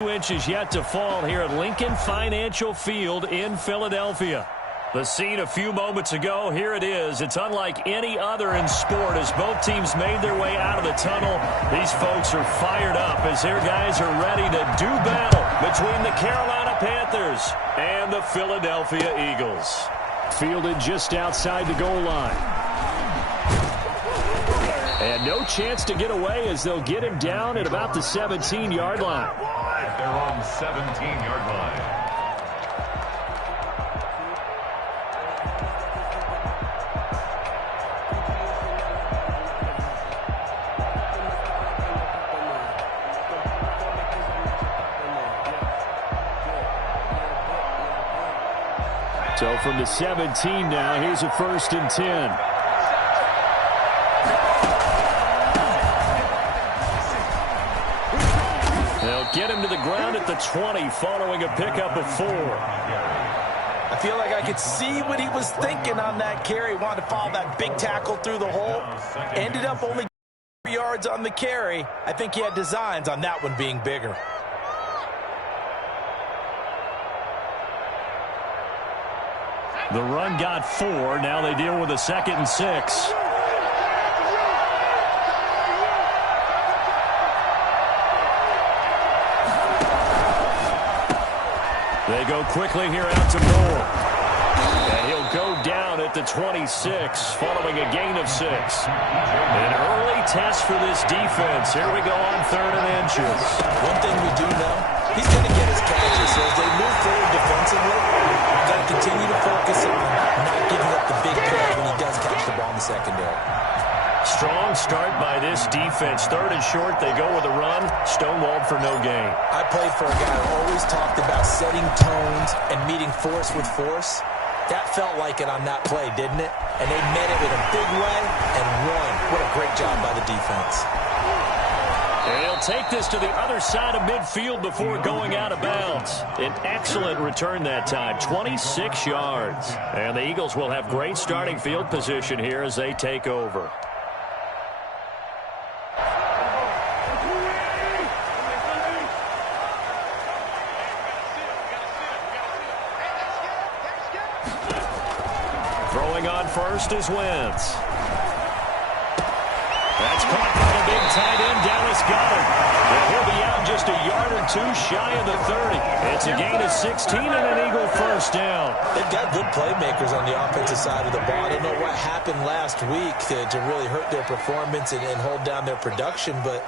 Inches yet to fall here at Lincoln Financial Field in Philadelphia. The scene a few moments ago, here it is. It's unlike any other in sport as both teams made their way out of the tunnel. These folks are fired up as their guys are ready to do battle between the Carolina Panthers and the Philadelphia Eagles. Fielded just outside the goal line. And no chance to get away as they'll get him down at about the 17-yard line. They're on the 17-yard line. So from the 17 now, here's a 1st and 10. Get him to the ground at the 20 following a pickup of 4. I feel like I could see what he was thinking on that carry. Wanted to follow that big tackle through the hole. Ended up only 4 yards on the carry. I think he had designs on that one being bigger. The run got 4. Now they deal with a 2nd and 6. They go quickly here out to Moore. And he'll go down at the 26 following a gain of 6. An early test for this defense. Here we go on 3rd and inches. One thing we do know, he's going to get his catches. So as they move forward defensively, you've got to continue to focus on not giving up the big play when he does catch the ball in the secondary. Strong start by this defense. 3rd and short, they go with a run. Stonewalled for no gain. I played for a guy who always talked about setting tones and meeting force with force. That felt like it on that play, didn't it? And they met it in a big way and won. What a great job by the defense. And he'll take this to the other side of midfield before going out of bounds. An excellent return that time, 26 yards. And the Eagles will have great starting field position here as they take over. On first is Wentz. That's caught by the big tight end. Dallas got him. And he'll be out just a yard or 2 shy of the 30. It's a gain of 16 and an Eagle 1st down. They've got good playmakers on the offensive side of the ball. I don't know what happened last week to really hurt their performance and hold down their production, but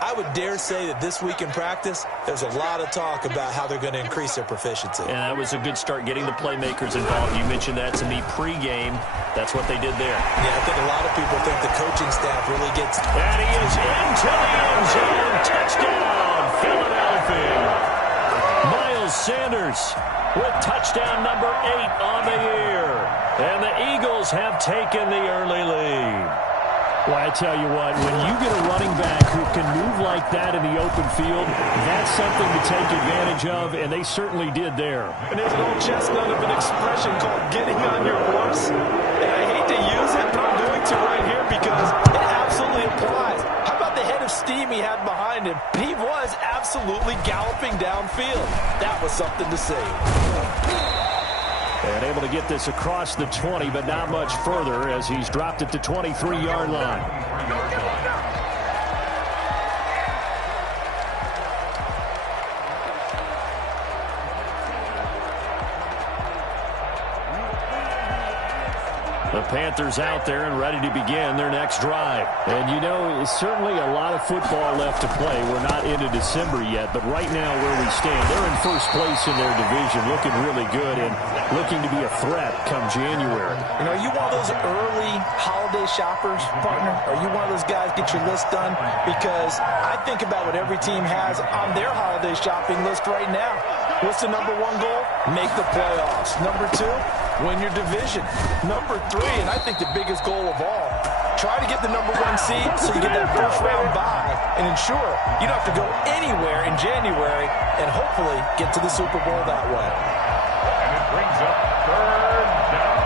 I would dare say that this week in practice, there's a lot of talk about how they're going to increase their proficiency. And that was a good start getting the playmakers involved. You mentioned that to me pregame. That's what they did there. Yeah, I think a lot of people think the coaching staff really gets... And he is into the end zone. Touchdown, Philadelphia. Miles Sanders with touchdown number 8 on the year. And the Eagles have taken the early lead. Well, I tell you what, when you get a running back who can move like that in the open field, that's something to take advantage of, and they certainly did there. And there's an old chestnut of an expression called getting on your horse. And I hate to use it, but I'm going to right here because it absolutely applies. How about the head of steam he had behind him? He was absolutely galloping downfield. That was something to see. And able to get this across the 20, but not much further as he's dropped at the 23-yard line. The Panthers out there and ready to begin their next drive. And, you know, certainly a lot of football left to play. We're not into December yet, but right now where we stand, they're in first place in their division, looking really good and looking to be a threat come January. You know, are you one of those early holiday shoppers, partner? Are you one of those guys get your list done? Because I think about what every team has on their holiday shopping list right now. What's the number 1 goal? Make the playoffs. Number 2, win your division. Number 3, and I think the biggest goal of all, try to get the number 1 seed so you get that first-round bye and ensure you don't have to go anywhere in January and hopefully get to the Super Bowl that way. And it brings up 3rd down.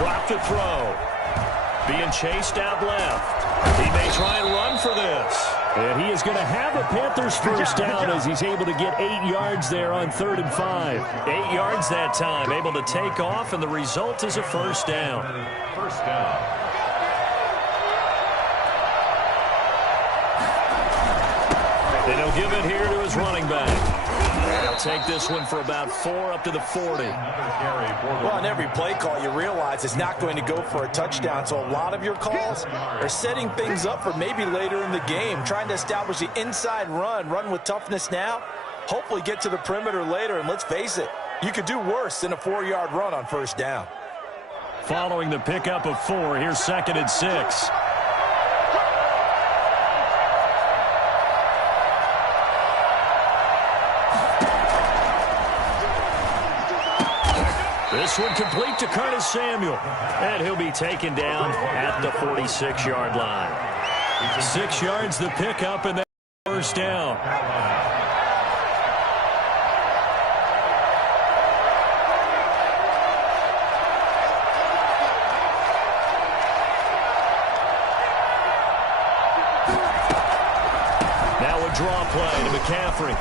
Drop to throw. Being chased out left. He may try and run for this. And he is going to have a Panthers first down as he's able to get 8 yards there on 3rd and 5. 8 yards that time, able to take off, and the result is a first down. First down. And he'll give it here to his running back. And he'll take this one for about 4 up to the 40. Well, on every play call, you realize it's not going to go for a touchdown. So a lot of your calls are setting things up for maybe later in the game, trying to establish the inside run with toughness now, hopefully get to the perimeter later. And let's face it, you could do worse than a 4-yard run on first down. Following the pickup of 4, here's 2nd and 6. This one complete to Curtis Samuel. And he'll be taken down at the 46-yard line. 6 yards the pickup, and then first down. Now a draw play to McCaffrey.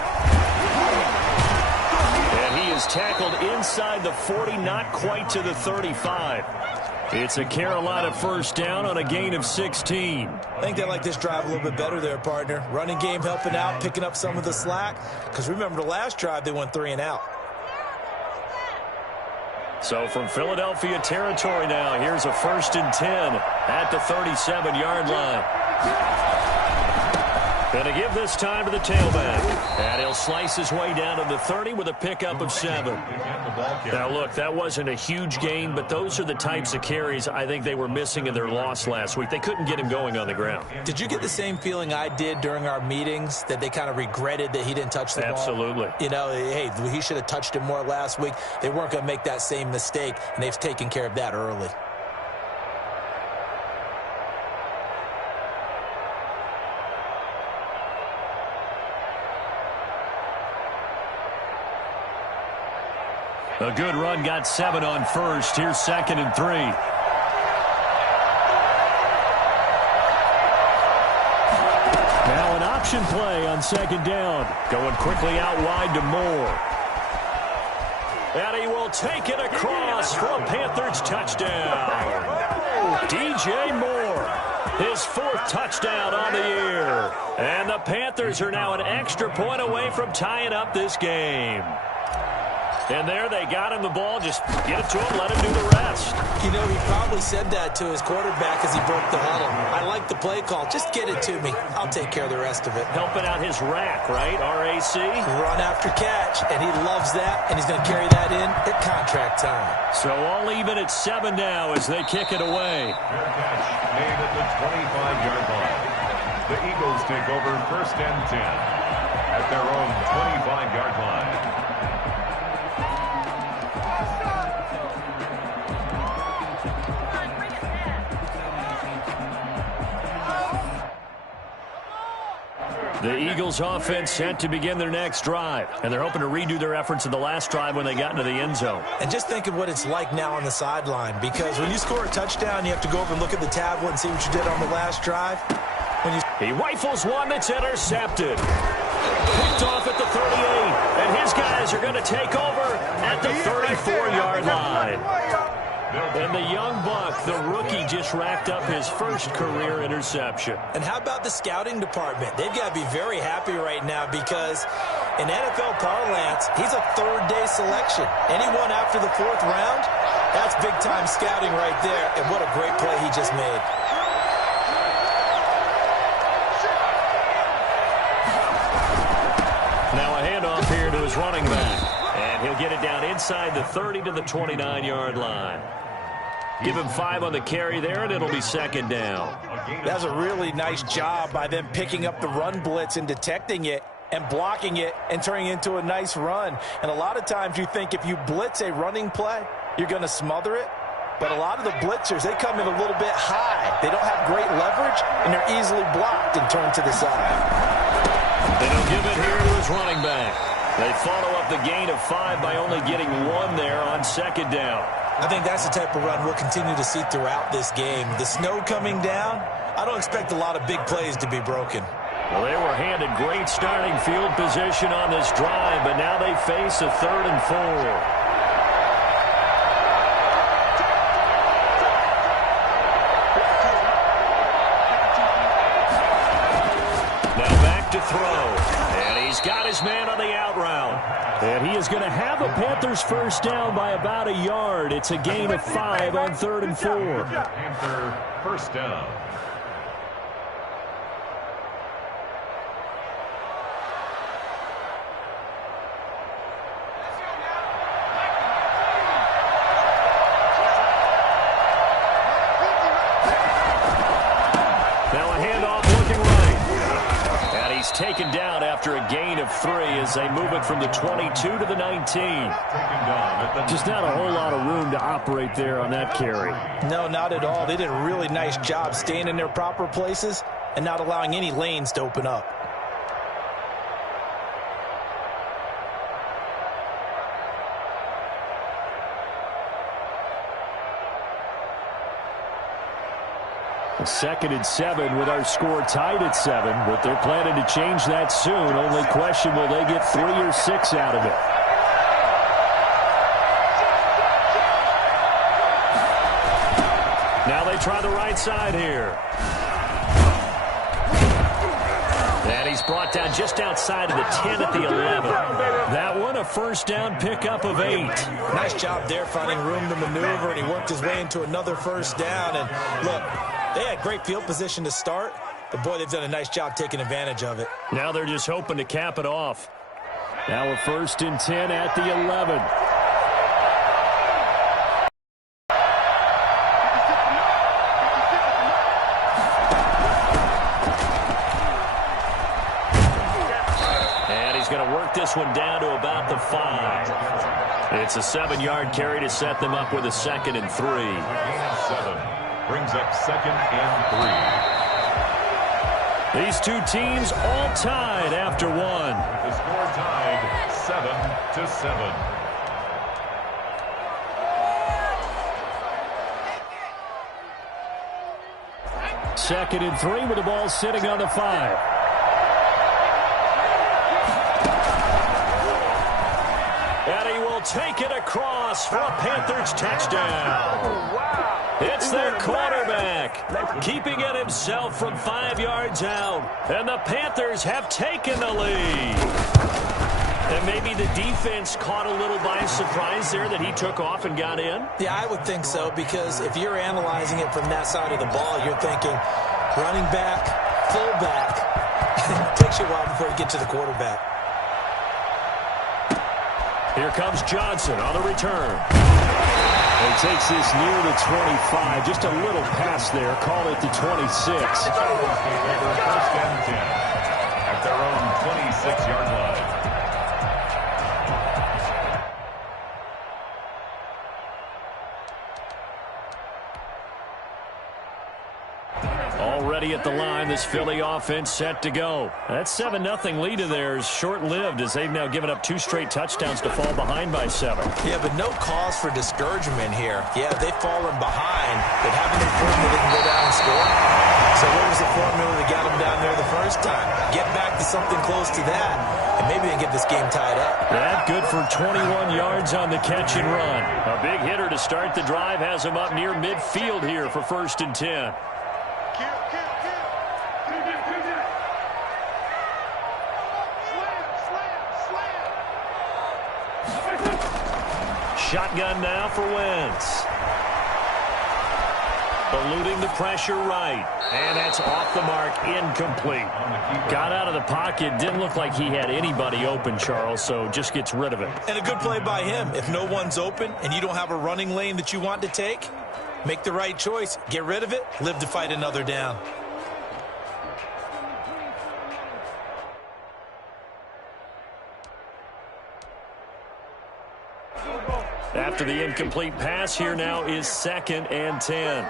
And he is tackled inside the 40, not quite to the 35. It's a Carolina first down on a gain of 16. I think they like this drive a little bit better there, partner. Running game helping out, picking up some of the slack. Because remember, the last drive, they went 3 and out. So from Philadelphia territory now, here's a 1st and 10 at the 37-yard line. Going to give this time to the tailback. And he'll slice his way down to the 30 with a pickup of 7. Now, look, that wasn't a huge gain, but those are the types of carries I think they were missing in their loss last week. They couldn't get him going on the ground. Did you get the same feeling I did during our meetings, that they kind of regretted that he didn't touch the ball? Absolutely. You know, hey, he should have touched it more last week. They weren't going to make that same mistake, and they've taken care of that early. A good run, got 7 on first. Here's 2nd and 3. Now an option play on 2nd down. Going quickly out wide to Moore. And he will take it across for a Panthers touchdown. DJ Moore, his 4th touchdown on the year. And the Panthers are now an extra point away from tying up this game. And there they got him the ball. Just get it to him, let him do the rest. You know, he probably said that to his quarterback as he broke the huddle. I like the play call. Just get it to me. I'll take care of the rest of it. Helping out his rack, right? RAC. Run after catch, and he loves that, and he's going to carry that in at contract time. So all even at 7 now as they kick it away. Fair catch made at the 25-yard line. The Eagles take over 1st and 10 at their own 25-yard line. The Eagles offense set to begin their next drive, and they're hoping to redo their efforts in the last drive when they got into the end zone. And just think of what it's like now on the sideline, because when you score a touchdown, you have to go over and look at the tablet and see what you did on the last drive. He rifles one that's intercepted. Picked off at the 38, and his guys are going to take over at the 34-yard line. And the young buck, the rookie, just racked up his first career interception. And how about the scouting department? They've got to be very happy right now because in NFL parlance, he's a 3rd-day selection. Anyone after the 4th round, that's big-time scouting right there. And what a great play he just made. Now a handoff here to his running back. And he'll get it down inside the 30 to the 29-yard line. Give him 5 on the carry there, and it'll be 2nd down. That's a really nice job by them picking up the run blitz and detecting it and blocking it and turning it into a nice run. And a lot of times you think if you blitz a running play, you're going to smother it. But a lot of the blitzers, they come in a little bit high. They don't have great leverage, and they're easily blocked and turned to the side. They don't give it here to his running back. They follow up the gain of 5 by only getting 1 there on 2nd down. I think that's the type of run we'll continue to see throughout this game. The snow coming down, I don't expect a lot of big plays to be broken. Well, they were handed great starting field position on this drive, but now they face a 3rd and 4. Now back to throw. And he's got his man on the out route. And he is going to have a Panthers first down by about a yard. It's a gain of 5 on 3rd and 4. Panther first down. Taken down after a gain of 3 as they move it from the 22 to the 19. Just not a whole lot of room to operate there on that carry. No, not at all. They did a really nice job staying in their proper places and not allowing any lanes to open up. A 2nd and 7 with our score tied at 7, but they're planning to change that soon. Only question, will they get 3 or 6 out of it? Now they try the right side here. And he's brought down just outside of the 10 at the 11. That one a first down pickup of 8. Nice job there finding room to maneuver, and he worked his way into another first down. And look, they had great field position to start, but boy, they've done a nice job taking advantage of it. Now they're just hoping to cap it off. Now a 1st and 10 at the 11. And he's going to work this one down to about the 5. It's a 7-yard carry to set them up with a 2nd and 3. 7. Brings up 2nd and 3. These two teams all tied after 1. The score tied 7-7. 2nd and 3 with the ball sitting on the 5. And he will take it across for a Panthers touchdown. It's their quarterback, keeping it himself from 5 yards out. And the Panthers have taken the lead. And maybe the defense caught a little by surprise there that he took off and got in? Yeah, I would think so, because if you're analyzing it from that side of the ball, you're thinking running back, fullback. It takes you a while before you get to the quarterback. Here comes Johnson on the return. He takes this near the 25. Just a little pass there. Call it the 26. First and 10 at their own 26-yard line. Already at the line, this Philly offense set to go. That 7-0 lead of theirs short-lived as they've now given up 2 straight touchdowns to fall behind by 7. Yeah, but no cause for discouragement here. Yeah, they've fallen behind, but haven't they proven that they can go down and score? So what was the formula that got them down there the first time? Get back to something close to that, and maybe they get this game tied up. That good for 21 yards on the catch and run. A big hitter to start the drive has him up near midfield here for 1st and 10. Shotgun now for Wentz. Eluding the pressure right. And that's off the mark, incomplete. Got out of the pocket, didn't look like he had anybody open, Charles, so just gets rid of it. And a good play by him. If no one's open and you don't have a running lane that you want to take, make the right choice. Get rid of it, live to fight another down. After the incomplete pass, here now is 2nd and 10.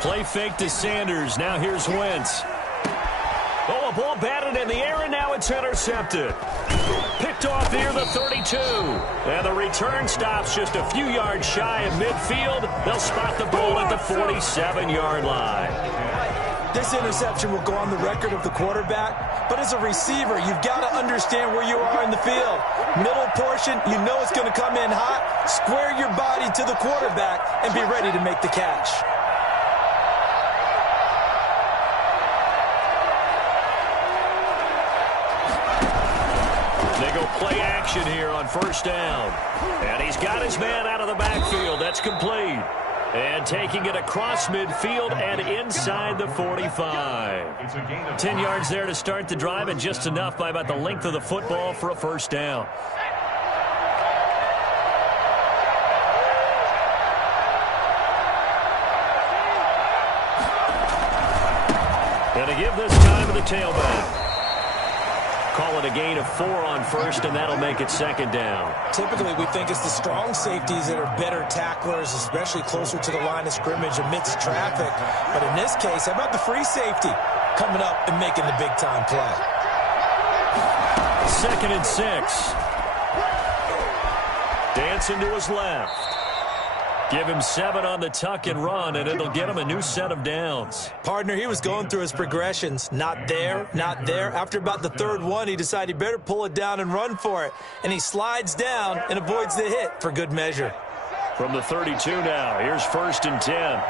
Play fake to Sanders. Now here's Wentz. Oh, a ball batted in the air, and now it's intercepted. Picked off near the 32. And the return stops just a few yards shy of midfield. They'll spot the ball at the 47-yard line. This interception will go on the record of the quarterback, but as a receiver, you've got to understand where you are in the field. Middle portion, you know it's going to come in hot. Square your body to the quarterback and be ready to make the catch. They go play action here on first down. And he's got his man out of the backfield. That's complete. And taking it across midfield and inside the 45. 10 yards there to start the drive, and just enough by about the length of the football for a first down. Going to give this time to the tailback. Call it a gain of 4 on first, and that'll make it second down. Typically, we think it's the strong safeties that are better tacklers, especially closer to the line of scrimmage amidst traffic. But in this case, how about the free safety coming up and making the big-time play? 2nd and 6. Dancing to his left. Give him 7 on the tuck and run, and it'll get him a new set of downs. Partner, he was going through his progressions. Not there, not there. After about the 3rd one, he decided he better pull it down and run for it. And he slides down and avoids the hit for good measure. From the 32 now, here's 1st and 10.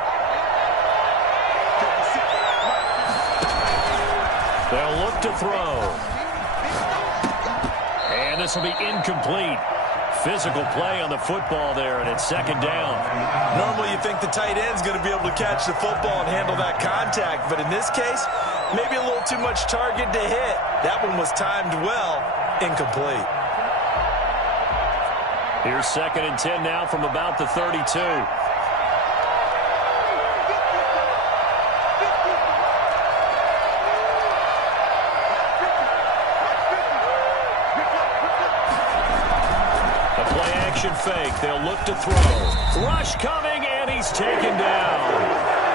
They'll look to throw. And this will be incomplete. Physical play on the football there, and it's second down. Normally you think the tight end's going to be able to catch the football and handle that contact, but in this case, maybe a little too much target to hit. That one was timed well, incomplete. Here's 2nd and 10 now from about the 32. Fake. They'll look to throw. Rush coming, and he's taken down.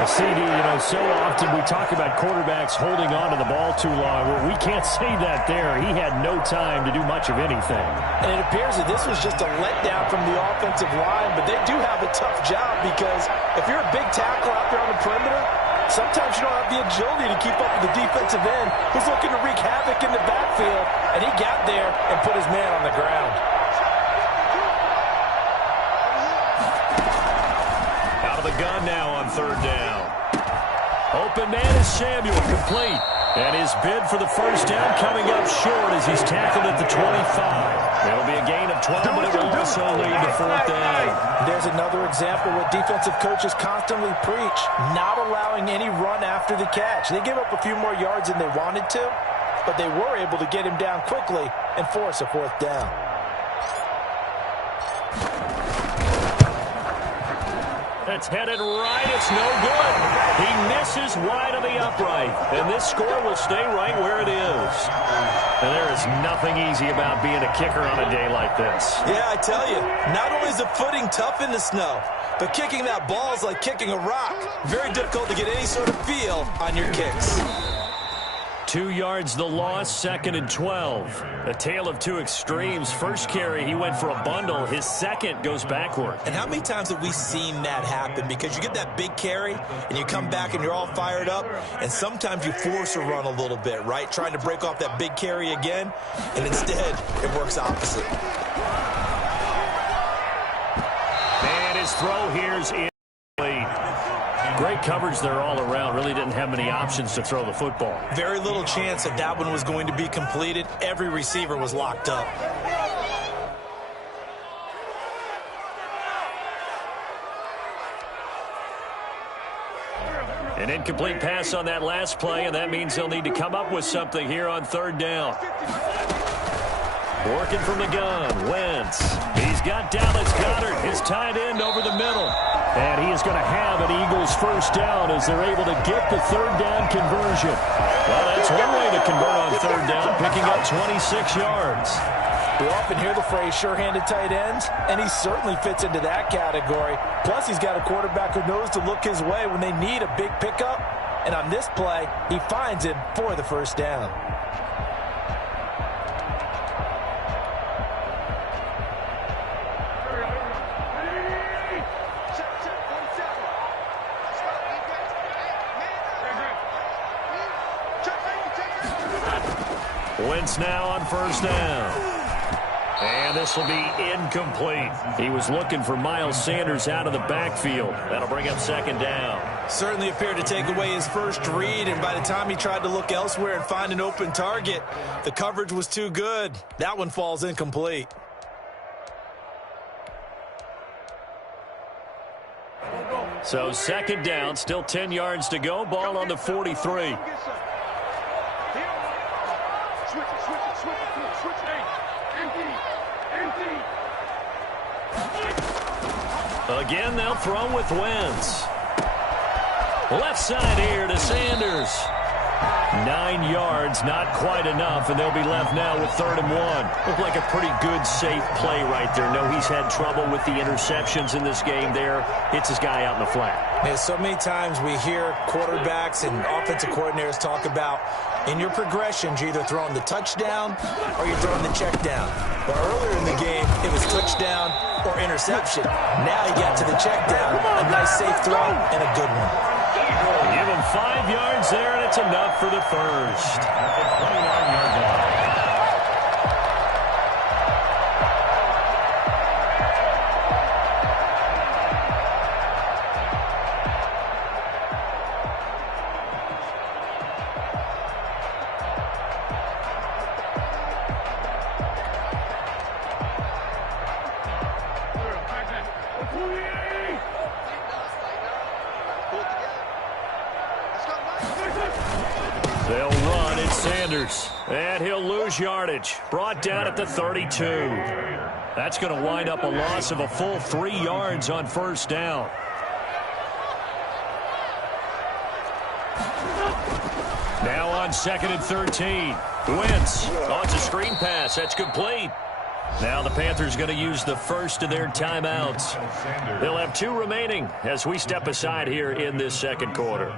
CD, so often we talk about quarterbacks holding on to the ball too long. Well, we can't say that there. He had no time to do much of anything. And it appears that this was just a letdown from the offensive line, but they do have a tough job because if you're a big tackle out there on the perimeter, sometimes you don't have the agility to keep up with the defensive end who's looking to wreak havoc in the backfield, and he got there and put his man on the ground. The gun now on 3rd down. Open man is Samuel, complete. And his bid for the first down coming up short as he's tackled at the 25. It'll be a gain of 12, but it will also lead to 4th down. There's another example what defensive coaches constantly preach, not allowing any run after the catch. They gave up a few more yards than they wanted to, but they were able to get him down quickly and force a 4th down. It's headed right. It's no good. He misses wide of the upright. And this score will stay right where it is. And there is nothing easy about being a kicker on a day like this. Yeah, I tell you, not only is the footing tough in the snow, but kicking that ball is like kicking a rock. Very difficult to get any sort of feel on your kicks. 2 yards the loss, 2nd and 12. A tale of two extremes. First carry, he went for a bundle. His second goes backward. And how many times have we seen that happen? Because you get that big carry, and you come back and you're all fired up, and sometimes you force a run a little bit, right? Trying to break off that big carry again, and instead, it works opposite. And his throw here's incomplete. Great coverage there all around. Really didn't have many options to throw the football. Very little chance that that one was going to be completed. Every receiver was locked up. An incomplete pass on that last play, and that means they'll need to come up with something here on 3rd down. Working from the gun, Wentz. He's got Dallas Goedert, his tight end, over the middle. And he is going to have an Eagles first down as they're able to get the 3rd down conversion. Well, that's one way to convert on 3rd down, picking up 26 yards. We often hear the phrase sure-handed tight ends, and he certainly fits into that category. Plus, he's got a quarterback who knows to look his way when they need a big pickup. And on this play, he finds him for the first down. Wentz now on first down. And this will be incomplete. He was looking for Miles Sanders out of the backfield. That'll bring up second down. Certainly appeared to take away his first read, and by the time he tried to look elsewhere and find an open target, the coverage was too good. That one falls incomplete. So second down, still 10 yards to go. Ball on the 43. Again, they'll throw with Wentz. Left side here to Sanders. 9 yards, not quite enough, and they'll be left now with 3rd and 1. Looked like a pretty good, safe play right there. No, he's had trouble with the interceptions in this game there. Hits his guy out in the flat. Yeah, so many times we hear quarterbacks and offensive coordinators talk about in your progressions, you're either throwing the touchdown or you're throwing the check down. But earlier in the game, it was touchdown or interception. Now he got to the check down. A nice safe throw and a good one. Give him 5 yards there, and it's enough for the first. At the 29-yard line. They'll run. It's Sanders. And he'll lose yardage. Brought down at the 32. That's going to wind up a loss of a full 3 yards on first down. Now on 2nd and 13. Wentz. Oh, it's a screen pass. That's complete. Now the Panthers going to use the first of their timeouts. They'll have 2 remaining as we step aside here in this second quarter.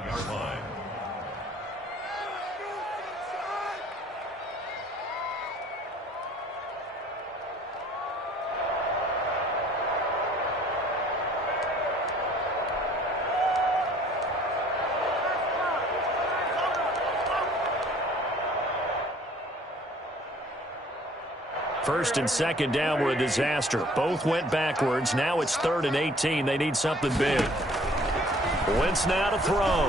First and second down were a disaster. Both went backwards. Now it's 3rd and 18. They need something big. Wentz now to throw.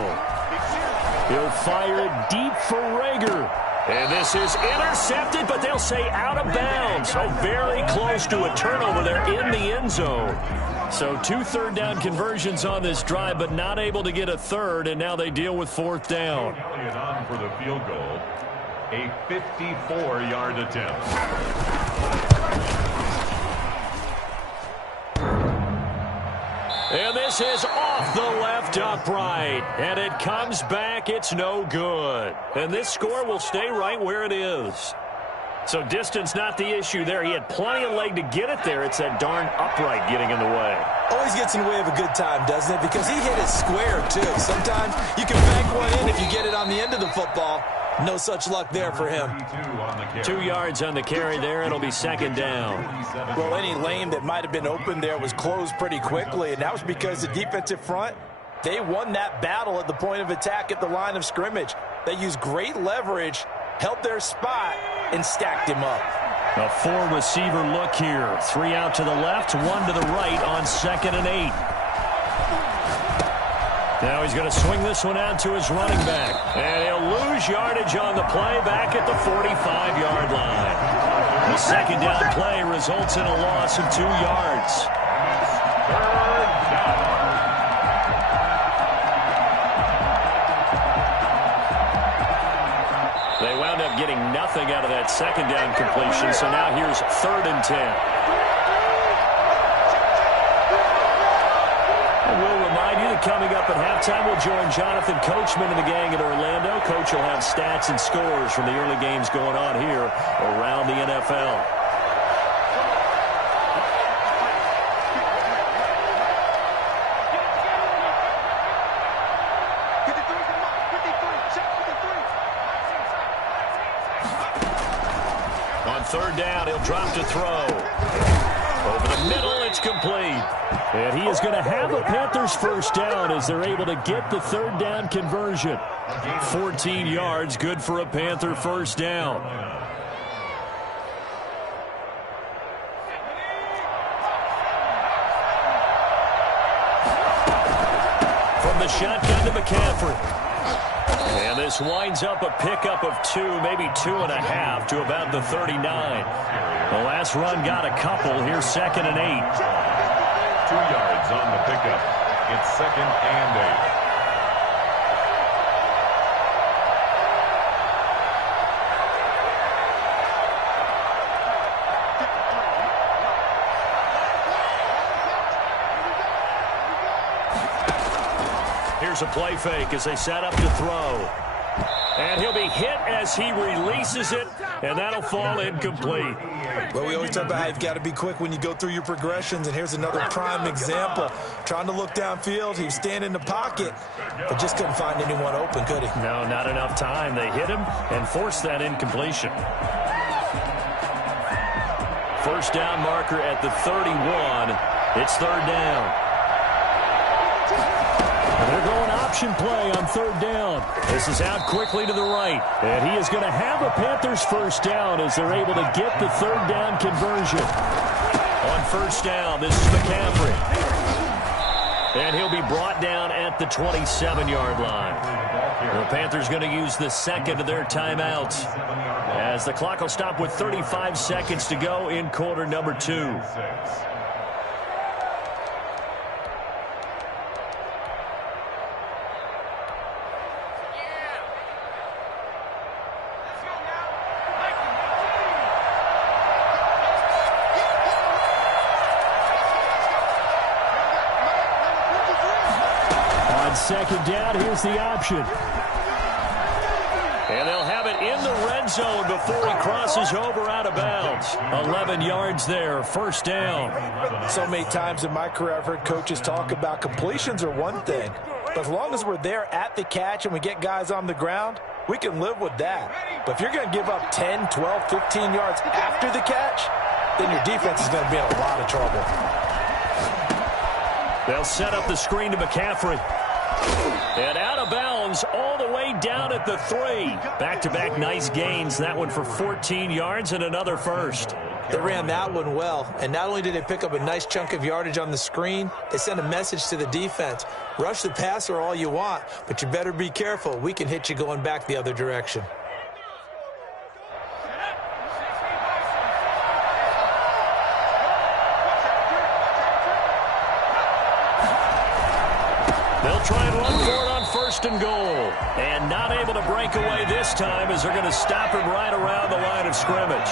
He'll fire it deep for Rager. And this is intercepted, but they'll say out of bounds. So very close to a turnover there in the end zone. So 2 third-down conversions on this drive, but not able to get a third, and now they deal with 4th down. Elliott on for the field goal. A 54-yard attempt. And this is off the left upright. And it comes back. It's no good. And this score will stay right where it is. So distance not the issue there. He had plenty of leg to get it there. It's that darn upright getting in the way. Always gets in the way of a good time, doesn't it? Because he hit it square, too. Sometimes you can bank one in if you get it on the end of the football. No such luck there for him. 2 yards on the carry there. It'll be second down. Well, any lane that might have been open there was closed pretty quickly, and that was because the defensive front, they won that battle at the point of attack at the line of scrimmage. They used great leverage, held their spot, and stacked him up. A 4-receiver look here. 3 out to the left, 1 to the right on 2nd and 8. Now he's going to swing this one out to his running back. And he'll lose yardage on the play back at the 45-yard line. The second down play results in a loss of 2 yards. They wound up getting nothing out of that second down completion, so now here's 3rd and 10. We'll remind you that coming up at halftime, we'll join Jonathan Coachman and the gang at Orlando. Coach will have stats and scores from the early games going on here around the NFL. drop to throw. Over the middle, it's complete. And he is going to have a Panthers first down as they're able to get the third down conversion. 14 yards, good for a Panther first down. From the shotgun to McCaffrey. And this winds up a pickup of 2, maybe 2.5 to about the 39. The last run got a couple. Here's 2nd and 8. 2 yards on the pickup. It's 2nd and 8. Here's a play fake as they set up to throw. And he'll be hit as he releases it, and that'll fall incomplete. Well, we always talk about how you've got to be quick when you go through your progressions, and here's another prime example. Trying to look downfield, he was standing in the pocket, but just couldn't find anyone open, could he? No, not enough time. They hit him and forced that incompletion. First down marker at the 31. It's 3rd down. They're going option play on 3rd down. This is out quickly to the right. And he is going to have a Panthers first down as they're able to get the 3rd down conversion. On first down, this is McCaffrey. And he'll be brought down at the 27-yard line. The Panthers going to use the second of their timeouts as the clock will stop with 35 seconds to go in quarter number 2. Second down, here's the option. And they'll have it in the red zone before he crosses over out of bounds. 11 yards there, first down. So many times in my career I've heard coaches talk about completions are one thing, but as long as we're there at the catch and we get guys on the ground, we can live with that. But if you're going to give up 10, 12, 15 yards after the catch, then your defense is going to be in a lot of trouble. They'll set up the screen to McCaffrey. And out of bounds all the way down at the 3. Back-to-back nice gains. That one for 14 yards and another first. They ran that one well, and not only did they pick up a nice chunk of yardage on the screen, they sent a message to the defense. Rush the passer all you want, but you better be careful. We can hit you going back the other direction. They'll try and run for it on 1st and goal. And not able to break away this time as they're going to stop him right around the line of scrimmage.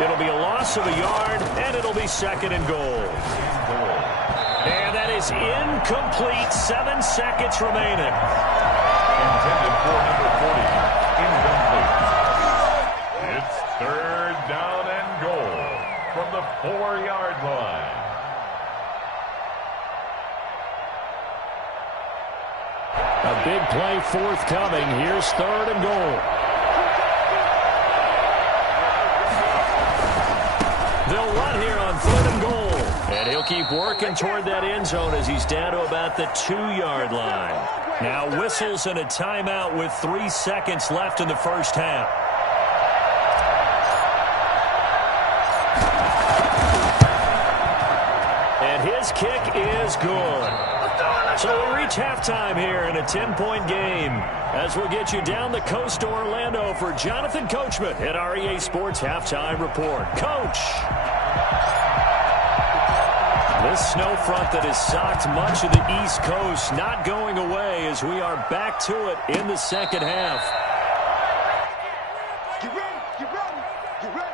It'll be a loss of a yard, and it'll be 2nd and goal. And that is incomplete. 7 seconds remaining. Intended for number 40. Incomplete. It's 3rd down and goal from the 4-yard line. A big play forthcoming. Here's 3rd and goal. They'll run here on 3rd and goal. And he'll keep working toward that end zone as he's down to about the 2-yard line. Now whistles and a timeout with 3 seconds left in the first half. And his kick is good. So we reach halftime here in a 10-point game as we'll get you down the coast to Orlando for Jonathan Coachman at our EA Sports Halftime Report. Coach! This snow front that has socked much of the East Coast not going away as we are back to it in the second half. Get ready, get ready, get ready.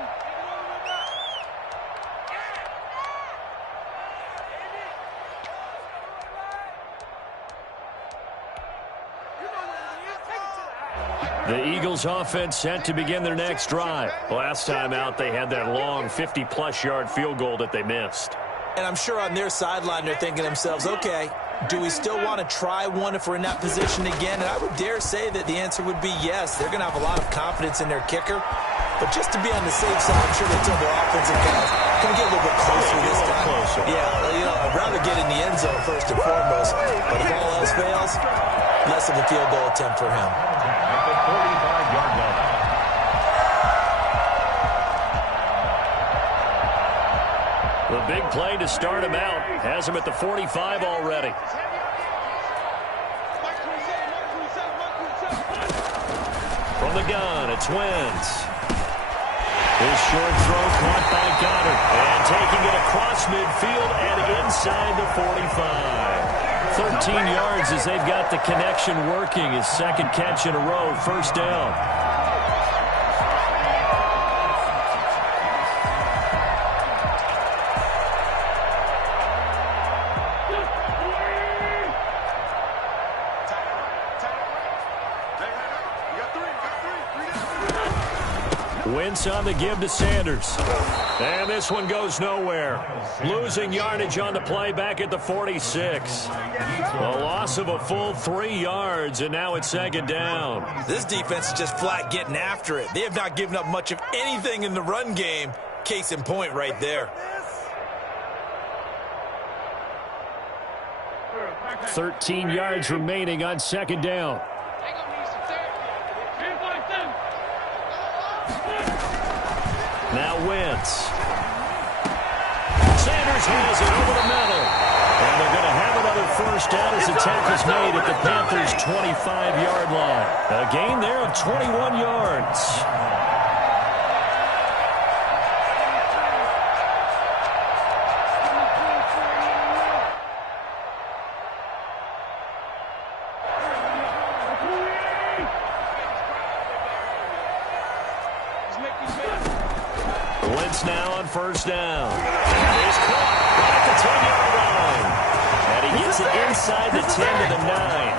The Eagles offense set to begin their next drive. Last time out, they had that long 50-plus yard field goal that they missed. And I'm sure on their sideline they're thinking to themselves, okay, do we still want to try one if we're in that position again? And I would dare say that the answer would be yes. They're going to have a lot of confidence in their kicker. but just to be on the safe side, I'm sure they told their offensive guys, can we get a little bit closer this time? Yeah, you know, I'd rather get in the end zone first and foremost, but if all else fails, less of a field goal attempt for him. At the 45-yard line. The big play to start him out has him at the 45 already. From the gun, it's Wentz. His short throw caught by Goddard. And taking it across midfield and inside the 45. 13 yards as they've got the connection working. His second catch in a row, first down. Wentz on the give to Sanders. And this one goes nowhere. Losing yardage on the play back at the 46. A loss of a full 3 yards, and now it's second down. This defense is just flat getting after it. They have not given up much of anything in the run game. Case in point right there. 13 yards remaining on second down. Now Wentz. Sanders has it over the middle. And they're going to have another first down as the tackle's made at the Panthers' 25-yard line. A gain there of 21 yards. Wentz now on first down. He's caught right at the 10-yard line. And he gets it inside the 10 to the 9.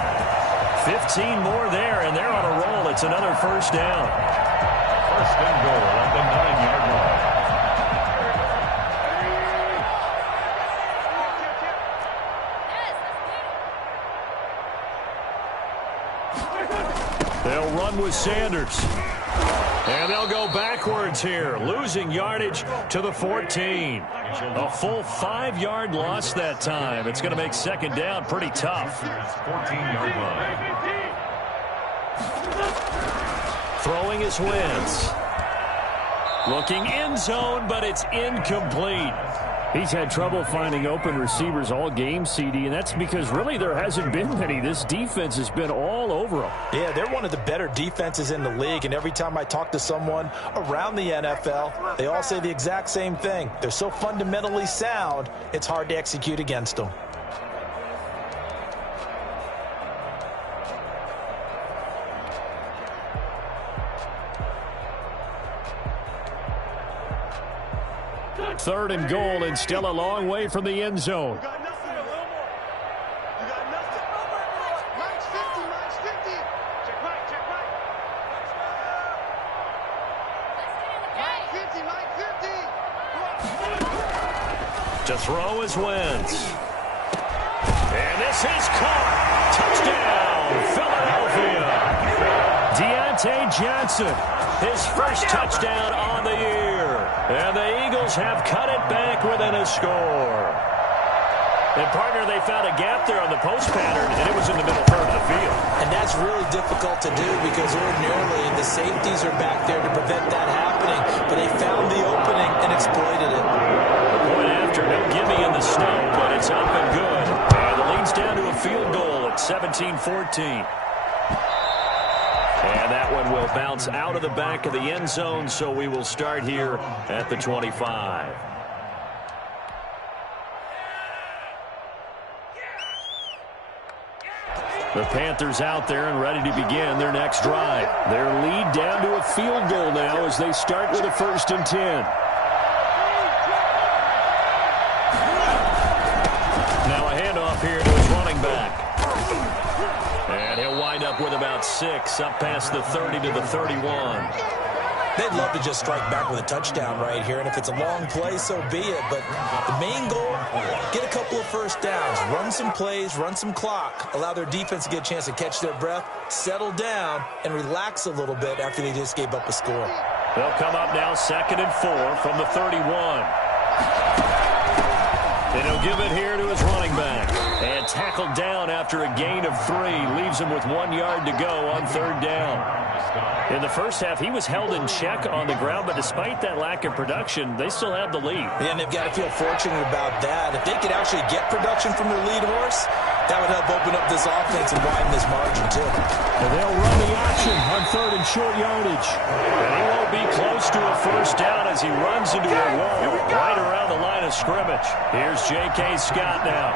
15 more there, and they're on a roll. It's another first down. First and goal at the 9-yard line. They'll run with Sanders. And they'll go backwards here, losing yardage to the 14. A full 5-yard loss that time. It's going to make second down pretty tough. 14-yard line. Throwing his Wentz. Looking end zone, but it's incomplete. He's had trouble finding open receivers all game, CD, and that's because really there hasn't been many. This defense has been all over them. Yeah, they're one of the better defenses in the league, and every time I talk to someone around the NFL, they all say the exact same thing. They're so fundamentally sound, it's hard to execute against them. Third and goal, and still a long way from the end zone. You got nothing, a little more. You got nothing. Mike's 50, Mike's 50. Check Mike, check Mike. Mike 50, Mike 50. To throw is Wentz. And this is caught. Touchdown, Philadelphia. Deontay Johnson, his first touchdown on the year. And the Eagles have cut it back within a score. And, partner, they found a gap there on the post pattern, and it was in the middle third of the field. And that's really difficult to do because ordinarily the safeties are back there to prevent that happening. But they found the opening and exploited it. The point after, no gimme in the snow, but it's up and good. And the lead's down to a field goal at 17-14. And that one will bounce out of the back of the end zone, so we will start here at the 25. The Panthers out there and ready to begin their next drive. Their lead down to a field goal now as they start with a 1st and 10. Now a handoff here to his running back. And he'll wind up with about 6, up past the 30 to the 31. They'd love to just strike back with a touchdown right here, and if it's a long play, so be it. But the main goal, get a couple of first downs, run some plays, run some clock, allow their defense to get a chance to catch their breath, settle down, and relax a little bit after they just gave up a score. They'll come up now 2nd and 4 from the 31. And he'll give it here to his running back. And tackled down after a gain of 3. Leaves him with 1 yard to go on 3rd down. In the first half, he was held in check on the ground, but despite that lack of production, they still have the lead. And they've got to feel fortunate about that. If they could actually get production from their lead horse, that would help open up this offense and widen this margin, too. And they'll run the option on 3rd and short yardage. And he won't be close to a first down as he runs into a wall right around the line of scrimmage. Here's J.K. Scott now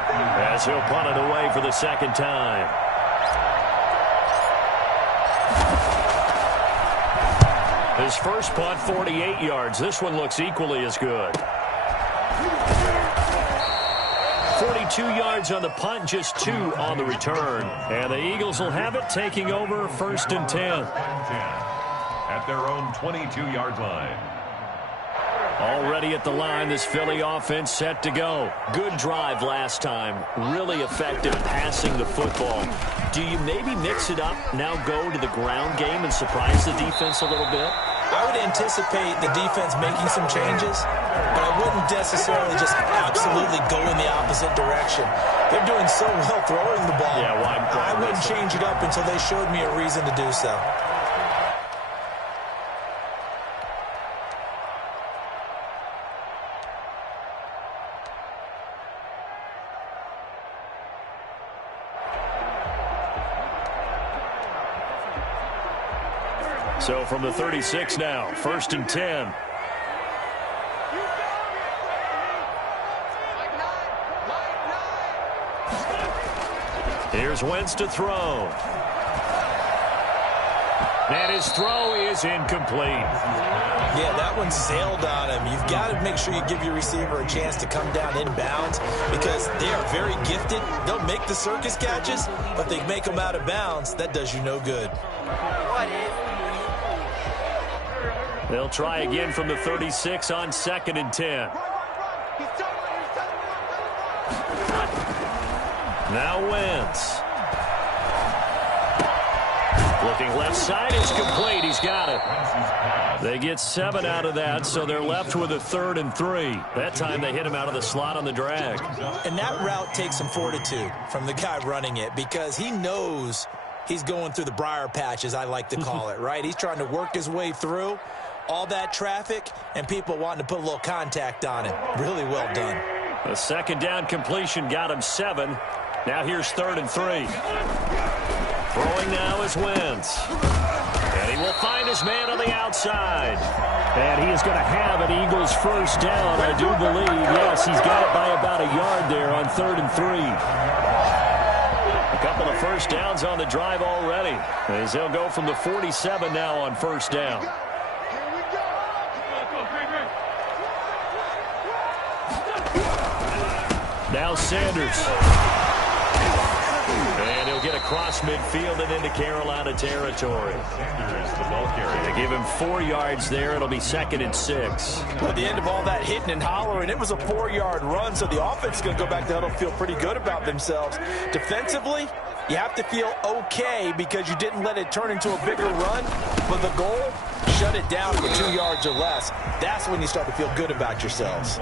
as he'll punt it away for the 2nd time. His first punt, 48 yards. This one looks equally as good. 42 yards on the punt, just 2 on the return. And the Eagles will have it, taking over 1st and 10. At their own 22-yard line. Already at the line, this Philly offense set to go. Good drive last time. Really effective passing the football. Do you maybe mix it up, now go to the ground game and surprise the defense a little bit? I would anticipate the defense making some changes, but I wouldn't necessarily just absolutely go in the opposite direction. They're doing so well throwing the ball. Yeah, I wouldn't change it up until they showed me a reason to do so. So from the 36 now, 1st and 10. Here's Wentz to throw. And his throw is incomplete. Yeah, that one sailed on him. You've got to make sure you give your receiver a chance to come down inbounds because they are very gifted. They'll make the circus catches, but they make them out of bounds. That does you no good. They'll try again from the 36 on 2nd and 10. Now Wentz. Looking left side, it's complete. He's got it. They get 7 out of that, so they're left with a 3rd and 3. That time they hit him out of the slot on the drag. And that route takes some fortitude from the guy running it because he knows he's going through the briar patch, as I like to call it, right? He's trying to work his way through all that traffic and people wanting to put a little contact on him. Really well done. The 2nd down completion got him 7. Now here's 3rd and 3. Throwing now is Wentz. And he will find his man on the outside. And he is going to have an Eagles first down, I do believe. Yes, he's got it by about a yard there on 3rd and 3. A couple of first downs on the drive already, as they'll go from the 47 now on 1st down. Now Sanders. And he'll get across midfield and into Carolina territory. They give him 4 yards there. It'll be 2nd and 6. At the end of all that hitting and hollering, it was a 4-yard run, so the offense is going to go back to huddle, feel pretty good about themselves. Defensively, you have to feel okay because you didn't let it turn into a bigger run, but the goal, shut it down for 2 yards or less. That's when you start to feel good about yourselves.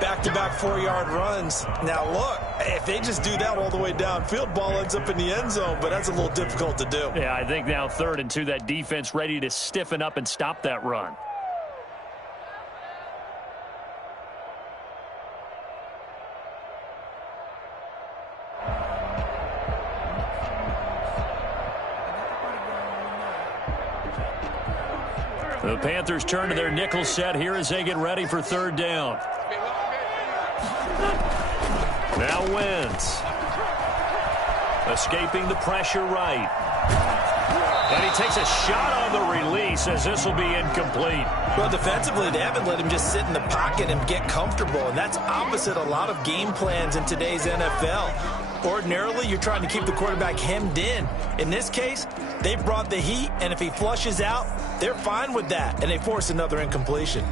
Back-to-back 4-yard runs. Now, look, if they just do that all the way downfield, ball ends up in the end zone, but that's a little difficult to do. Yeah, I think now 3rd and 2, that defense ready to stiffen up and stop that run. The Panthers turn to their nickel set here as they get ready for 3rd down. Now Wentz. Escaping the pressure right. And he takes a shot on the release as this will be incomplete. Well, defensively, they haven't let him just sit in the pocket and get comfortable, and that's opposite a lot of game plans in today's NFL. Ordinarily, you're trying to keep the quarterback hemmed in. In this case, they brought the heat, and if he flushes out, they're fine with that, and they force another incompletion.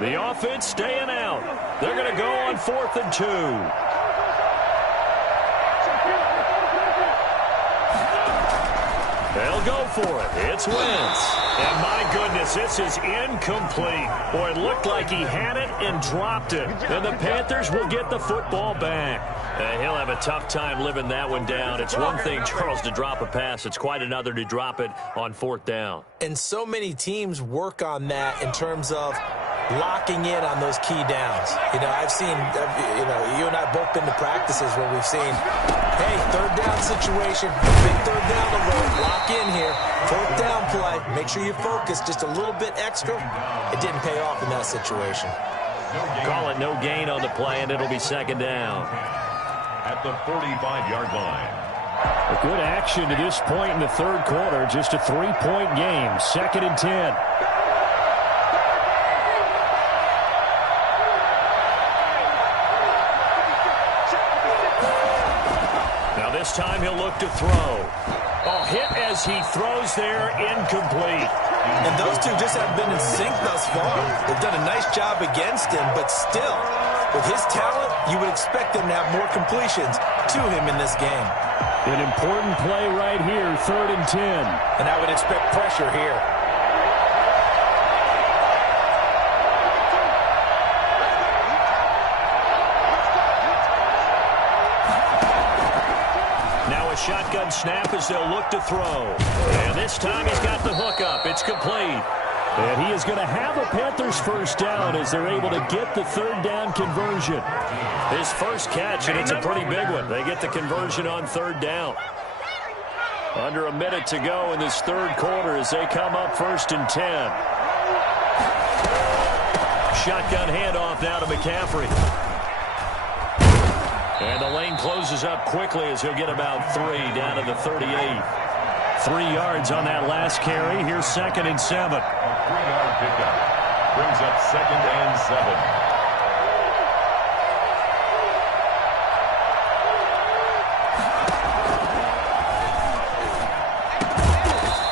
The offense staying out. They're going to go on 4th and 2. They'll go for it. It's Wentz. And my goodness, this is incomplete. Boy, it looked like he had it and dropped it. And the Panthers will get the football back. He'll have a tough time living that one down. It's one thing, Charles, to drop a pass. It's quite another to drop it on 4th down. And so many teams work on that in terms of locking in on those key downs. I've seen, you and I have both been to practices where we've seen, hey, 3rd down situation, big 3rd down alert, lock in here, 4th down play, make sure you focus just a little bit extra. It didn't pay off in that situation. Call it no gain on the play, and it'll be 2nd down. At the 45-yard line. A good action to this point in the 3rd quarter. Just a 3-point game. 2nd and 10. Now this time he'll look to throw. Oh, hit as he throws there, incomplete. And those two just haven't been in sync thus far. They've done a nice job against him, but still, with his talent, you would expect them to have more completions to him in this game. An important play right here, 3rd and 10. And I would expect pressure here. Now a shotgun snap as they'll look to throw. And this time he's got the hook up. It's complete. And he is going to have a Panthers 1st down as they're able to get the 3rd down conversion. His first catch, and it's a pretty big one. They get the conversion on 3rd down. Under a minute to go in this 3rd quarter as they come up 1st and 10. Shotgun handoff now to McCaffrey. And the lane closes up quickly as he'll get about 3 down to the 38. 3 yards on that last carry. Here's 2nd and 7. 3-yard pickup. Brings up 2nd and 7.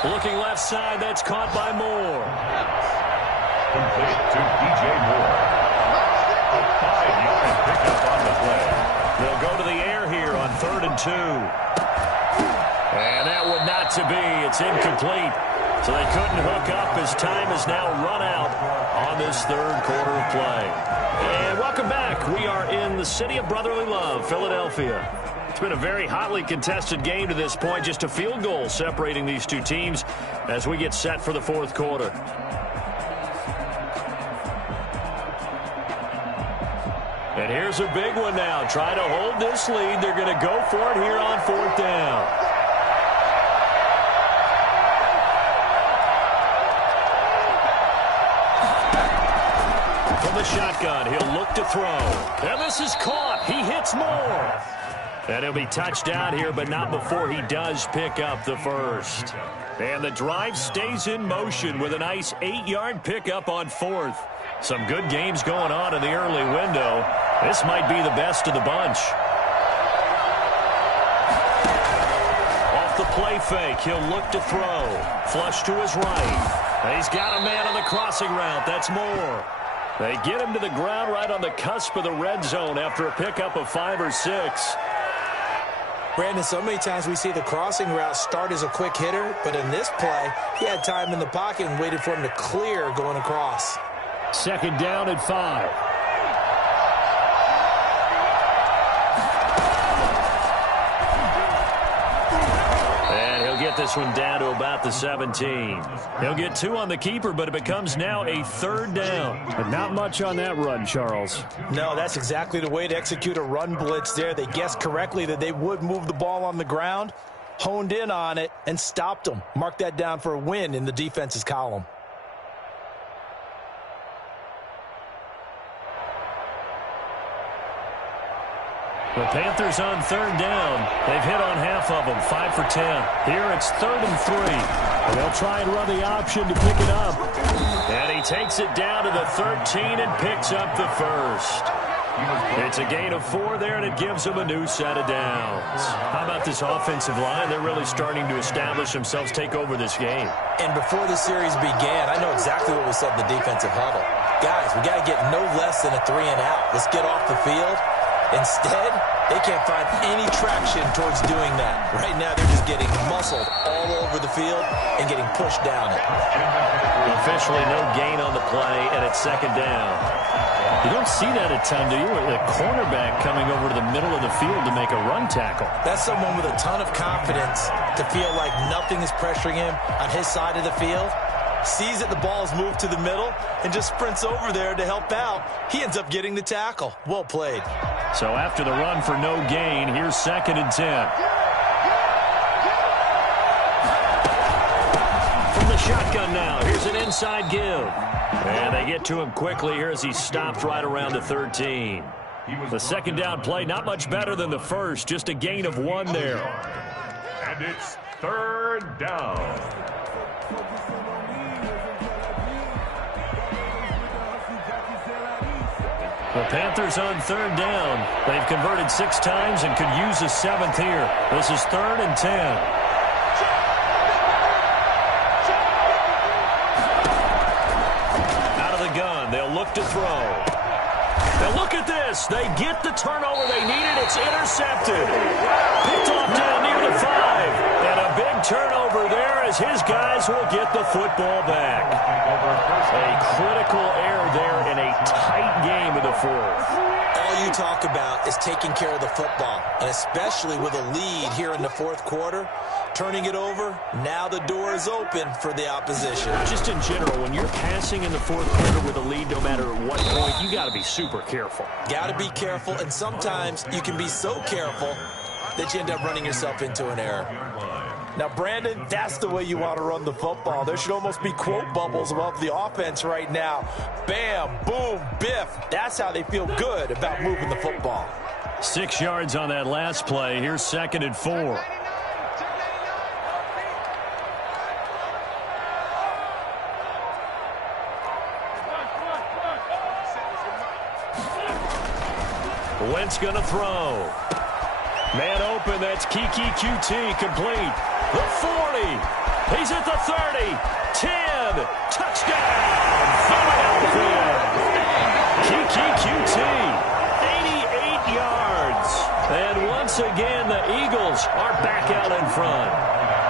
Looking left side, that's caught by Moore. Complete to DJ Moore. A 5-yard pickup on the play. They'll go to the air here on 3rd and 2. And that would not to be. It's incomplete. So they couldn't hook up as time is now run out on this 3rd quarter of play. And welcome back. We are in the city of brotherly love, Philadelphia. It's been a very hotly contested game to this point. Just a field goal separating these two teams as we get set for the 4th quarter. And here's a big one now. Trying to hold this lead. They're going to go for it here on 4th down. From the shotgun, he'll look to throw. And this is caught. He hits Moore. And he'll be touched down here, but not before he does pick up the 1st. And the drive stays in motion with a nice 8-yard pickup on 4th. Some good games going on in the early window. This might be the best of the bunch. Off the play fake, he'll look to throw. Flush to his right. And he's got a man on the crossing route. That's Moore. They get him to the ground right on the cusp of the red zone after a pickup of 5 or 6. Brandon, so many times we see the crossing route start as a quick hitter, but in this play, he had time in the pocket and waited for him to clear going across. 2nd down and 5. And he'll get this one down to about the 17. He'll get 2 on the keeper, but it becomes now a 3rd down. But not much on that run, Charles. No, that's exactly the way to execute a run blitz there. They guessed correctly that they would move the ball on the ground, honed in on it, and stopped them. Mark that down for a win in the defense's column. The Panthers on 3rd down. They've hit on half of them, 5 for 10. Here it's 3rd and 3. And they'll try and run the option to pick it up. And he takes it down to the 13 and picks up the 1st. It's a gain of 4 there, and it gives them a new set of downs. How about this offensive line? They're really starting to establish themselves, take over this game. And before the series began, I know exactly what was said in the defensive huddle. guys, we got to get no less than a 3-and-out. Let's get off the field. Instead, they can't find any traction towards doing that. Right now, they're just getting muscled all over the field and getting pushed down it. Officially no gain on the play, and it's second down. You don't see that a ton, do you? The cornerback coming over to the middle of the field to make a run tackle. That's someone with a ton of confidence to feel like nothing is pressuring him on his side of the field. Sees that the ball is moved to the middle and just sprints over there to help out. He ends up getting the tackle. Well played. So after the run for no gain, here's second and 10. From the shotgun now, here's an inside give. And they get to him quickly here as he stopped right around the 13. The second down play, not much better than the first, just a gain of 1 there. And it's third down. The Panthers on third down. They've converted 6 times and could use a 7th here. This is third and 10. Out of the gun, they'll look to throw. Now look at this. They get the turnover they needed. It's intercepted. Picked off down near the 5. And a big turnover there as his guys will get the football back. A critical error there in a tight game of the 4th. All you talk about is taking care of the football, and especially with a lead here in the 4th quarter. Turning it over, now the door is open for the opposition. Just in general, when you're passing in the 4th quarter with a lead, no matter at what point, you got to be super careful. Got to be careful, and sometimes you can be so careful that you end up running yourself into an error. Now, Brandon, that's the way you want to run the football. There should almost be quote bubbles above the offense right now. Bam, boom, biff. That's how they feel good about moving the football. 6 yards on that last play. Here's second and 4. Wentz going to throw. Man open, that's Kiki QT complete. The 40. He's at the 30. 10. Touchdown. Philadelphia. Kiki QT. 88 yards. And once again, the Eagles are back out in front.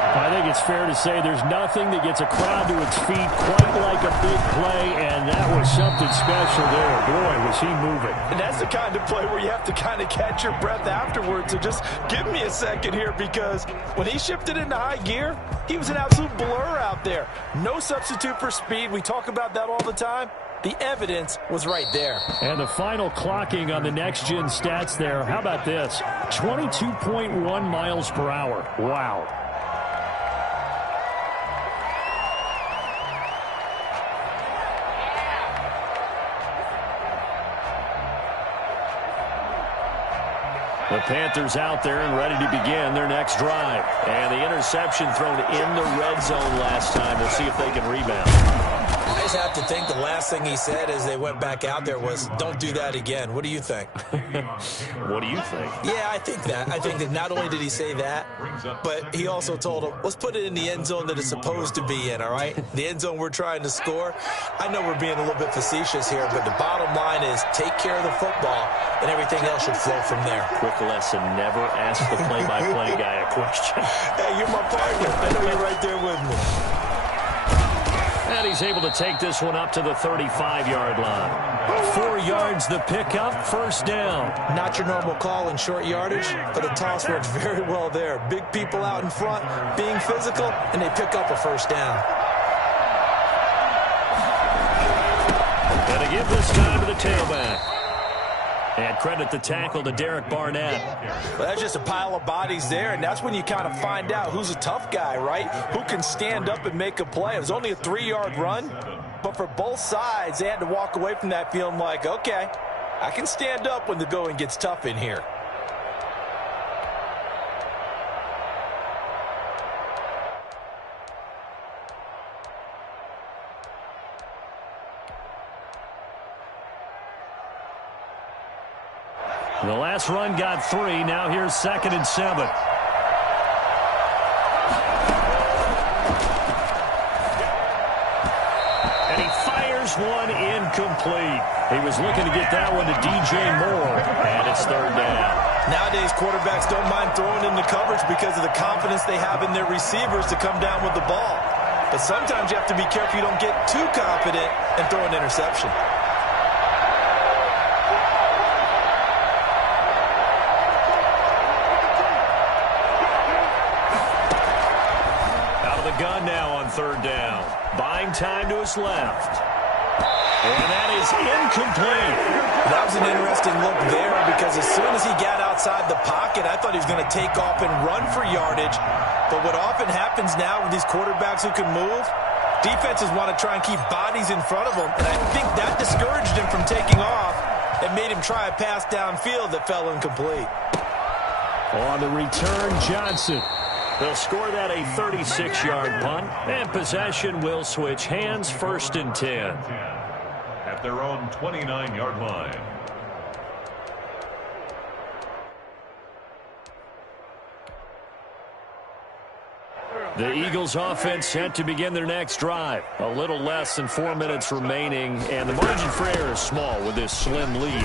I think it's fair to say there's nothing that gets a crowd to its feet quite like a big play, and that was something special there. Boy, was he moving. And that's the kind of play where you have to kind of catch your breath afterwards. So just give me a second here, because when he shifted into high gear, he was an absolute blur out there. No substitute for speed. We talk about that all the time. The evidence was right there. And the final clocking on the next-gen stats there. How about this? 22.1 miles per hour. Wow. The Panthers out there and ready to begin their next drive. And the interception thrown in the red zone last time. We'll see if they can rebound. I just have to think the last thing he said as they went back out there was, don't do that again. What do you think? What do you think? Yeah, I think that. I think that not only did he say that, but he also told him, let's put it in the end zone that it's supposed to be in, all right? The end zone we're trying to score. I know we're being a little bit facetious here, but the bottom line is take care of the football, and everything else should flow from there. Quick lesson, never ask the play-by-play guy a question. Hey, you're my partner. I know you're right there with me. And he's able to take this one up to the 35-yard line. 4 yards the pickup, first down. Not your normal call in short yardage, but the toss works very well there. Big people out in front, being physical, and they pick up a first down. And to give this time to the tailback. And credit the tackle to Derek Barnett. Well, that's just a pile of bodies there, and that's when you kind of find out who's a tough guy, right? Who can stand up and make a play. It was only a 3-yard run, but for both sides, they had to walk away from that feeling like, okay, I can stand up when the going gets tough in here. The last run got 3. Now here's second and 7. And he fires Here's one incomplete. He was looking to get that one to DJ Moore, and it's third down. Nowadays, quarterbacks don't mind throwing into coverage because of the confidence they have in their receivers to come down with the ball. But sometimes you have to be careful you don't get too confident and throw an interception. Out of the gun now on third down. Buying time to his left. And that is incomplete. That was an interesting look there because as soon as he got outside the pocket, I thought he was going to take off and run for yardage. But what often happens now with these quarterbacks who can move, defenses want to try and keep bodies in front of them. And I think that discouraged him from taking off and made him try a pass downfield that fell incomplete. On the return, Johnson. They'll score that a 36-yard punt, and possession will switch hands, 1st and 10. At their own 29-yard line. The Eagles offense set to begin their next drive. A little less than 4 minutes remaining, and the margin for error is small with this slim lead.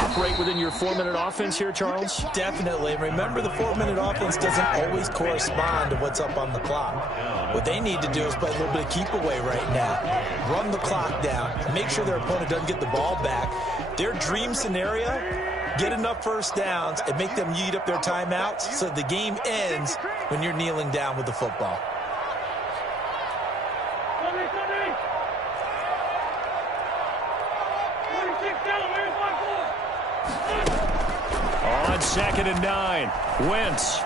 Operate within your 4-minute offense here, Charles? Definitely. Remember, the 4-minute offense doesn't always correspond to what's up on the clock. What they need to do is play a little bit of keep away right now. Run the clock down. Make sure their opponent doesn't get the ball back. Their dream scenario, get enough first downs and make them eat up their timeouts so the game ends when you're kneeling down with the football. On 2nd and 9, Wentz.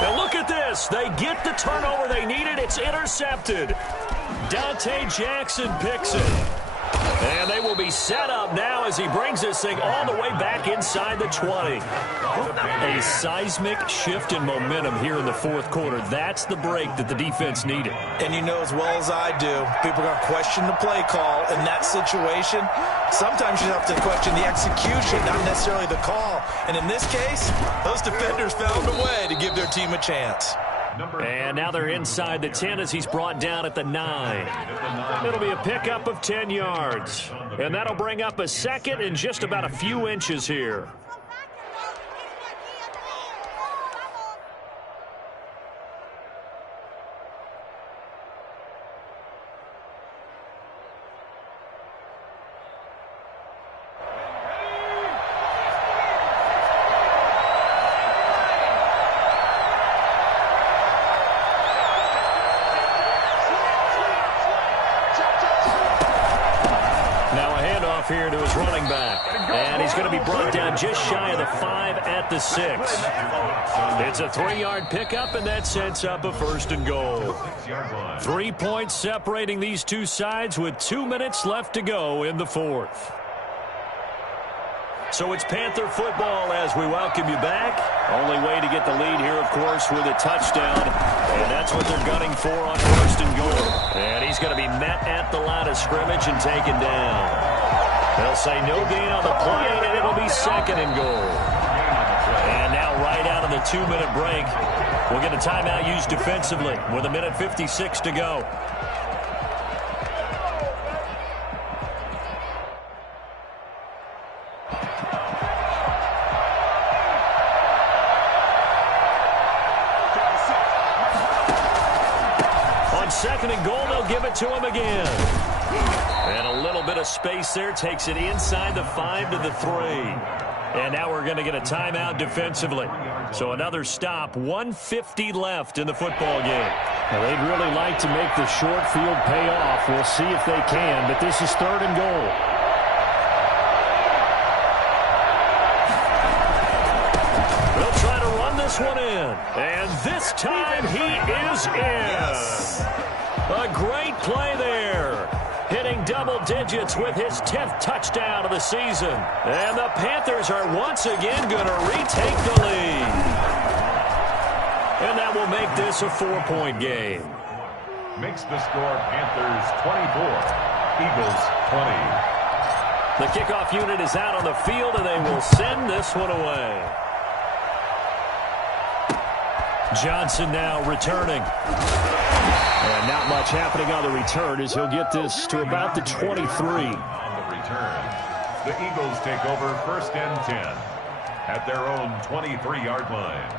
Now look at this. They get the turnover they needed. It's intercepted. Dante Jackson picks it. And they will be set up now as he brings this thing all the way back inside the 20. A seismic shift in momentum here in the 4th quarter. That's the break that the defense needed. And you know as well as I do, people are going to question the play call in that situation. Sometimes you have to question the execution, not necessarily the call. And in this case, those defenders found a way to give their team a chance. And now they're inside the 10 as he's brought down at the 9. It'll be a pickup of 10 yards. And that'll bring up a 2nd and just about a few inches here. Here to his running back. And he's going to be brought down just shy of the 5 at the 6. It's a 3-yard pickup, and that sets up a 1st and goal. 3 points separating these two sides with 2 minutes left to go in the 4th. So it's Panther football as we welcome you back. Only way to get the lead here, of course, with a touchdown. And that's what they're gunning for on 1st and goal. And he's going to be met at the line of scrimmage and taken down. They'll say no gain on the play, and it'll be 2nd and goal. And now right out of the 2-minute break, we'll get a timeout used defensively with 1:56 to go. On 2nd and goal, they'll give it to him again. And a little bit of space there takes it inside the 5 to the 3. And now we're going to get a timeout defensively. So another stop, 1:50 left in the football game. Now they'd really like to make the short field pay off. We'll see if they can, but this is 3rd and goal. They'll try to run this one in. And this time he is in. Yes. A great play there. Hitting double digits with his 10th touchdown of the season. And the Panthers are once again going to retake the lead. And that will make this a 4-point game. Makes the score Panthers 24, Eagles 20. The kickoff unit is out on the field, and they will send this one away. Johnson now returning. And not much happening on the return as he'll get this to about the 23. On the return, the Eagles take over 1st and 10 at their own 23-yard line.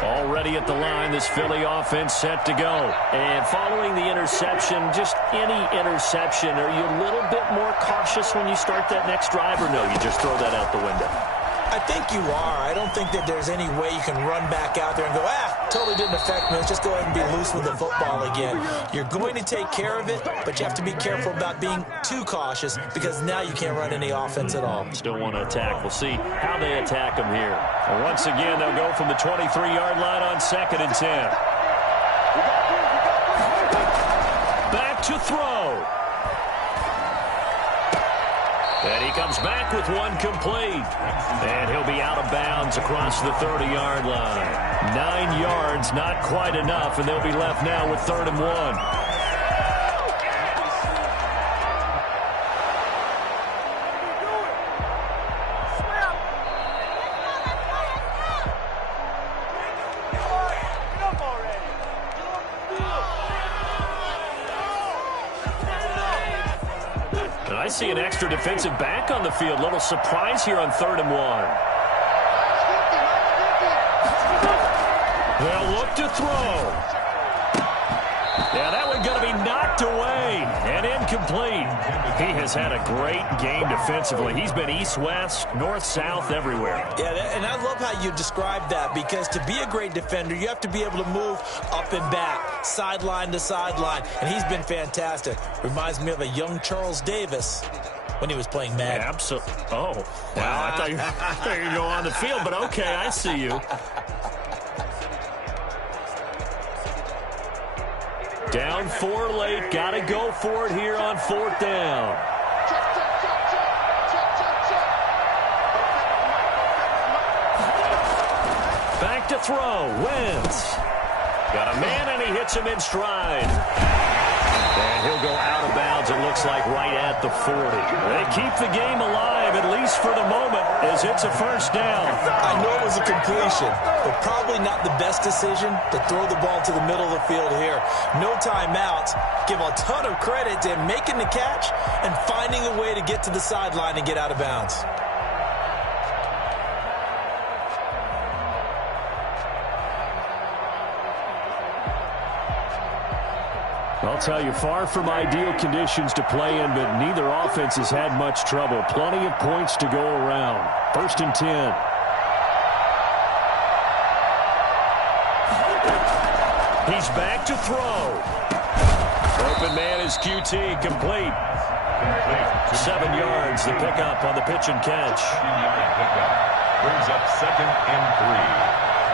Already at the line, this Philly offense set to go. And following the interception, just any interception, are you a little bit more cautious when you start that next drive, or no, you just throw that out the window? I think you are. I don't think that there's any way you can run back out there and go, totally didn't affect me. Let's just go ahead and be loose with the football again. You're going to take care of it, but you have to be careful about being too cautious because now you can't run any offense at all. Still want to attack. We'll see how they attack them here. And once again, they'll go from the 23-yard line on 2nd and 10. Back to throw. And he comes back with one complete. And he'll be out of bounds across the 30-yard line. 9 yards, not quite enough, and they'll be left now with 3rd and 1. I see an extra defensive back on the field. Little surprise here on 3rd and 1. They'll look to throw. Yeah, that one going to be knocked away and incomplete. He has had a great game defensively. He's been east-west, north-south, everywhere. Yeah, and I love how you describe that because to be a great defender, you have to be able to move up and back, sideline to sideline, and he's been fantastic. Reminds me of a young Charles Davis when he was playing Madden. Absolutely. Oh, wow. I thought you were going to go on the field, but okay, I see you. Down 4 late. Got to go for it here on 4th down. Back to throw. Wentz. Got a man, and he hits him in stride. And he'll go out of bounds, it looks like, right at the 40. They keep the game alive, at least for the moment, as it's a 1st down. I know it was a completion, but probably not the best decision to throw the ball to the middle of the field here. No timeouts. Give a ton of credit to him making the catch and finding a way to get to the sideline and get out of bounds. I'll tell you, far from ideal conditions to play in, but neither offense has had much trouble. Plenty of points to go around. 1st and 10. He's back to throw. Open man is QT, complete. 7 yards, the pickup on the pitch and catch. 7-yard pickup brings up 2nd and 3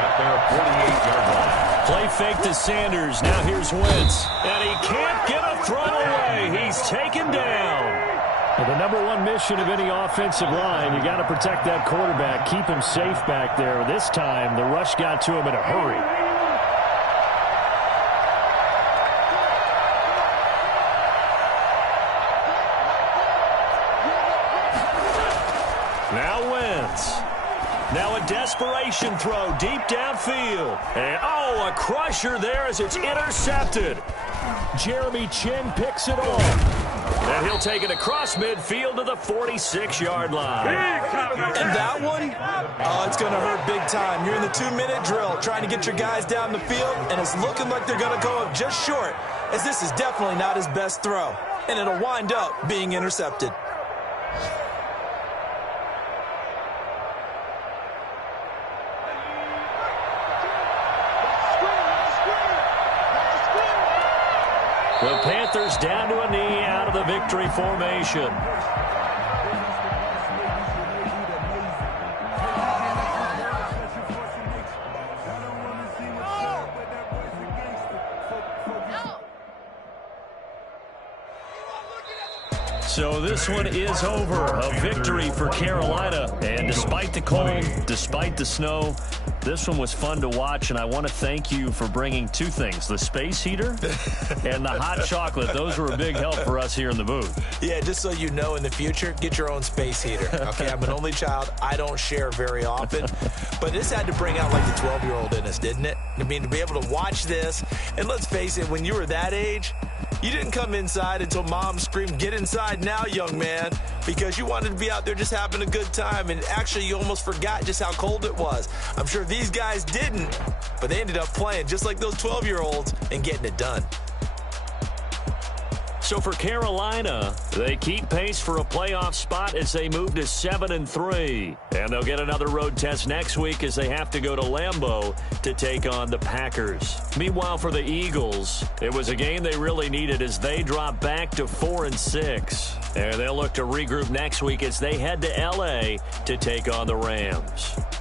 at their 48-yard line. Play fake to Sanders. Now here's Wentz. And he can't get a throw away. He's taken down. Well, the number one mission of any offensive line, you got to protect that quarterback, keep him safe back there. This time, the rush got to him in a hurry. Now Wentz. Now a desperation throw deep downfield. And, a crusher there as it's intercepted. Jeremy Chin picks it off. And he'll take it across midfield to the 46-yard line. And that one, it's going to hurt big time. You're in the 2-minute drill trying to get your guys down the field, and it's looking like they're going to go up just short, as this is definitely not his best throw. And it'll wind up being intercepted. The Panthers down to a knee out of the victory formation. So this one is over. A victory for Carolina. And despite the cold, despite the snow, this one was fun to watch, and I want to thank you for bringing two things, the space heater and the hot chocolate. Those were a big help for us here in the booth. Yeah, just so you know, in the future, get your own space heater. Okay, I'm an only child. I don't share very often. But this had to bring out, like, the 12-year-old in us, didn't it? I mean, to be able to watch this, and let's face it, when you were that age, you didn't come inside until Mom screamed, "Get inside now, young man," because you wanted to be out there just having a good time, and actually you almost forgot just how cold it was. I'm sure these guys didn't, but they ended up playing just like those 12-year-olds and getting it done. So for Carolina, they keep pace for a playoff spot as they move to 7-3. And they'll get another road test next week as they have to go to Lambeau to take on the Packers. Meanwhile, for the Eagles, it was a game they really needed as they drop back to 4-6. And they'll look to regroup next week as they head to L.A. to take on the Rams.